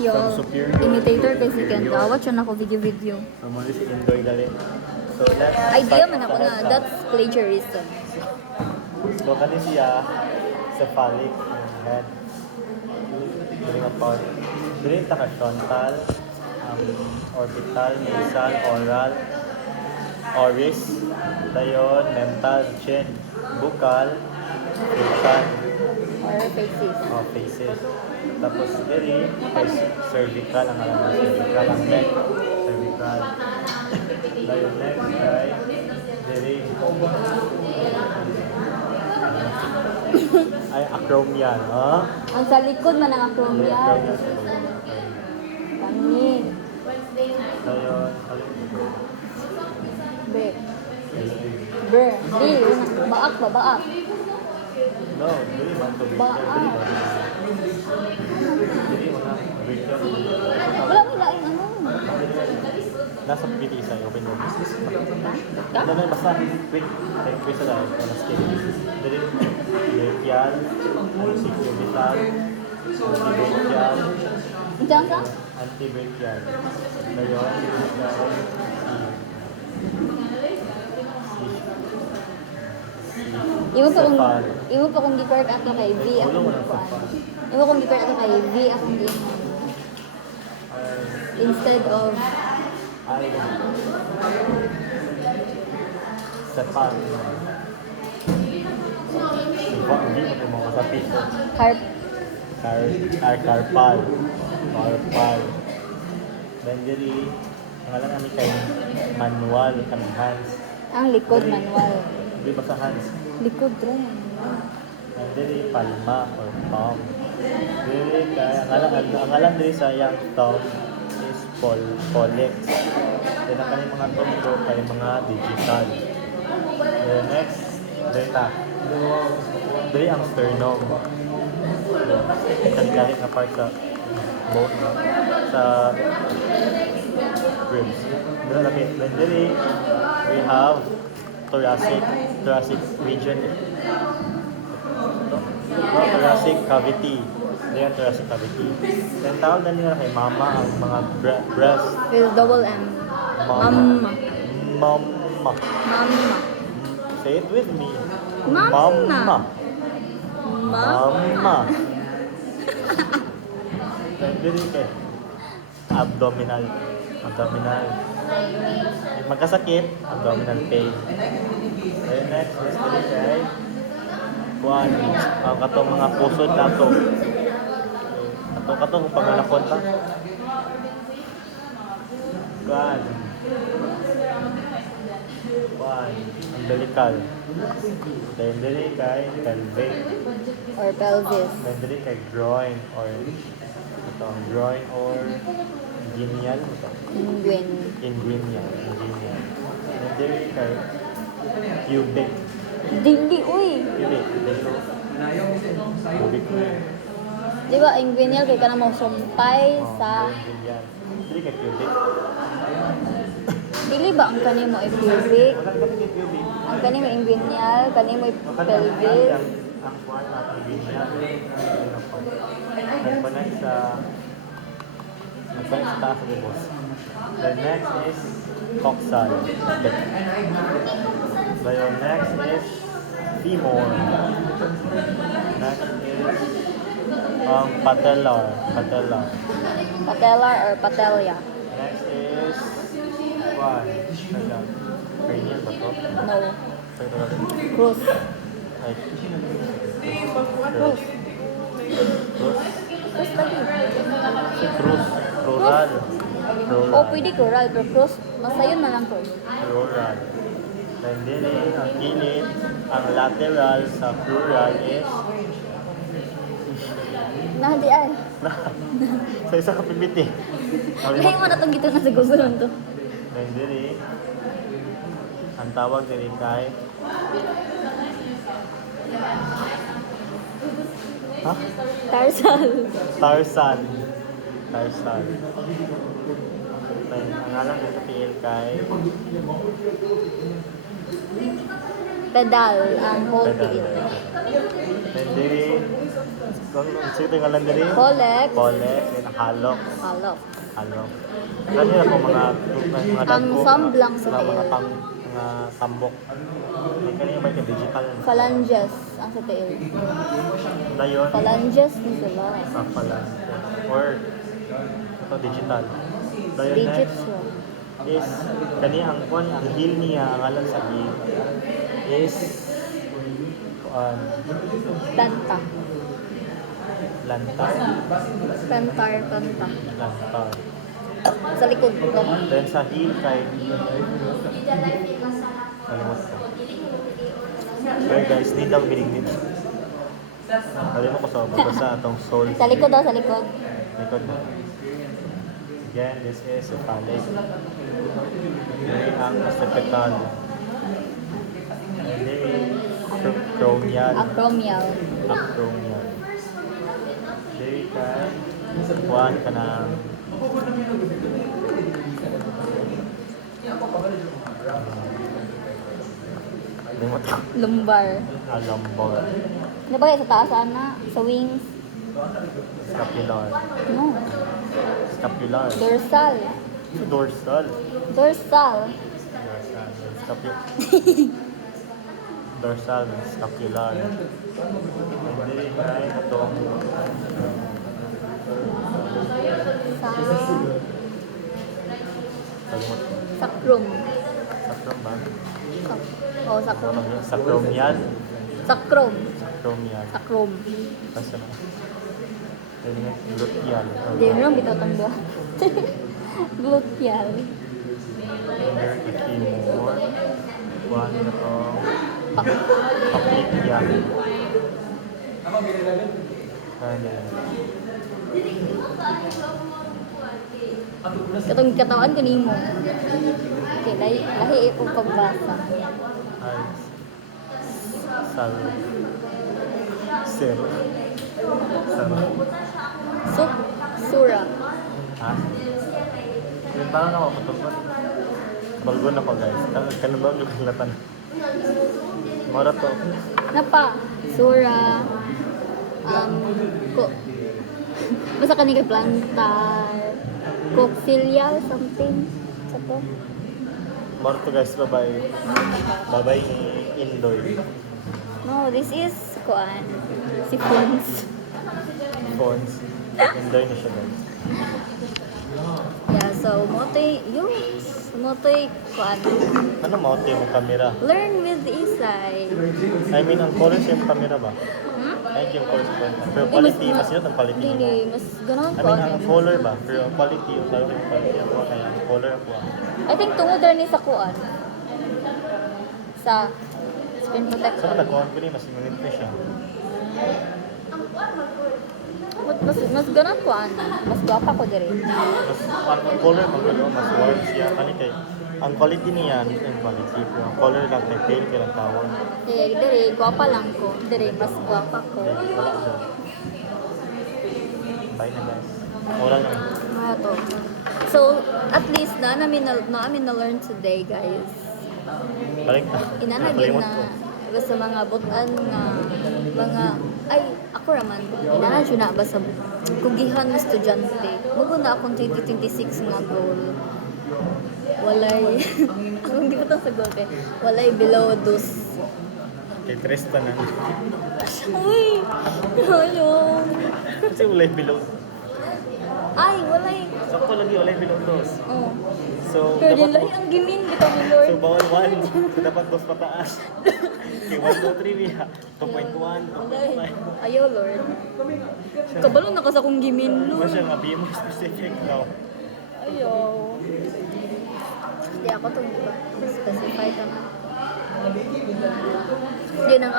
Yo, superior. imitator kay si Kenta. Watch yun ako video. Mo is Indoy dali. So let's Idea start man ako sa na, headshot. that's plagiarism. So kani siya cephalic head. Dili nga part. Dili ta ka frontal, orbital, nasal, oral, oris, dayon, mental, chin, buccal, facial, Or faces. faces. Tapos dili kay cervical ang alam mo, cervical ang neck, cervical. Dayon next kay dili ay acromial, ha? Ang sa likod man ang acromial. Kani. Dayon, Be. Ber. Di. Baak ba? Baak. no, dili man to Baak. dili mga virtual. Wala mo laing ano. Nasa pili sa open room. Ka? Ano na basta quick, quick sa dahil na skin. Dili brachial, anticubital, antibrachial, Diyan ka? antibrachial. Dayon, Imo pa kung gi-correct ato kay V akong kuan. Imo kung gi-correct ato kay V akong giingon. Instead of ay sepal. Hindi mo masapit. carp. Carpal. Then dili ang alam namin kay manual kan hands. Ang likod manual. Di ba sa hands? Likod rin. And dili palma or palm. Dili kay ang alam dili sa yang thumb is pollex. Then ang kanyang mga tungko kay mga digital. Then next, data. Dili ang sternum. Kahit na part sa bone sa ribs. Then dili we have thoracic region. Thoracic cavity. Then thoracic cavity. Then tawag na nila kay mama ang mga breast. With double M. Mama. Mama. Mama. Say it with me. Mama. Mama. Mama. Then dili kay abdominal. Magkasakit, abdominal pain. Then next is dili kay kuan ang katong mga pusod nato. Katong pag nalakon ta. Kuan, umbilical. Then dili kay pelvic. Or pelvis. Then dili kay groin or genial. Inguinal. Then dili kay pubic. Dili, uy. Pubic. Di ba, inguinal kay ka na mo sumpay sa... Genial. Dili kay pubic. Dili ba ang kanimo ay pubic? Wala ka kay pubic. Ang kanimo inguinal, kanimo ay pelvis. Ang kuwan natin genial. Nagconnect sa taas ng boss. The next is coxal. The next is femur. Next is patellar. Patellar or patelia? Next is cranial ba to? No. Cruz. Cruz. Ay, Cruz. Cruz. Cruz lagi. Si Cruz. Rural. O, pwede crural, pero cruz, masayon man lang cruz. Rural. Then dili, ang kilid, ang lateral sa plural is Nahadi ay. sa isa ka pipiti. Lahi mo na itong gito na sa Google to. Then dili, ang tawag dili kay ha? Tarsal. Tarsal. Then, ang alam dito PL kay Pedal, ang whole pedal. pigil. Then dili, Sige nga lang diri. Colex. Colex, and halok. Halok. Halok. Kanina po mga Ang dagko, thumb lang sa mga tail. mga tambok. Kanina ba yung digital? Phalanges ang sa tail. Dayon. Phalanges ni sila. Sa phalanges. Or ito digital. Dayon Digits next yun. is ang heel niya, ang alam sa heel is Planta. lanta. Plantar, planta. Lanta. Sa likod ko. Then sa heel kay kalimot ko. Sorry guys, need ang biling nito. Kalimot ko sa basta atong soul. Sa likod daw, sa likod. Likod mo. Again, this is a phallic. Very ang occipital. Very acromial. Acromial. Acromial. Very kay kuhan ka ng limot ko. Lumbar. Lumbar. Ano ba sa taas, ana? Sa wings? Scapular. No. Scapular. Dorsal. Dorsal. Dorsal. Dorsal, scapular. Hindi kaya itong Sa kalimot. sacrum. Sacrum ba? Oh, sacrum. Sacromial. Sacrum. Sacromial. Sacrum. Basta na. Then next, gluteal. Hindi rin bitaw tong duha. Gluteal. Inner femur. One itong Pak. papikial. Kaya Katong katawan ko nimo. Okay, lahi ikong pagbasa. ay sal sir sal Sup. Sura. ha yung parang ako patungkol balgon ako guys kanabang yung kalatan mara to Napa. Sura. Ko. Basta kanina plantar. Coxilial something. Sa to. mara to guys babay ni Indoy No, this is kuan. Si Pons. phones Indoy na siya guys Yeah, so motoy kuan. ano mo yung camera Learn with Isay. I mean ang color siya yung camera ba ay yung color siya pero quality mas yun ang quality niya Dili, mas ganun I ko. mean ang color ba pero ang quality yung sayo yung quality ako kaya ang color ako I think tungod ni sa kuan. Sa screen Saan protector. nagkuhan ko niya mas minute na siya Mas ganun kuan. Mas gwapa ko diri. mas parang ang color magkano mas warm siya kani kay ang quality niya ang quality pero ang color lang kay pale kay lang tawon Eh, diri gwapa lang ko. Diri mas gwapa ko. wala siya bye na guys wala lang Ano to? So, at least na namin na learn today, guys. balik na Inanagin Nakalimot ko. na basta mga butan nga mga ay ako raman inanadyo na basta kugihan na estudyante maguna akong 2026 nga goal walay akong di ko to sa goal kay walay below dos kay Tristan na uy ayun kasi wala yung below ay walay sakto lagi wala yung below dos oh so pero dapat dili ang gimin bitaw ni Lord so bawal 1 so dapat dos pataas kay 1 2 3 biya 2.1 walay 2.5 ayaw Lord kabalo na ka sa kong gimin Mas Lord siya nga, be more specific daw. ayaw hindi ako to di ba specify ka na yun ang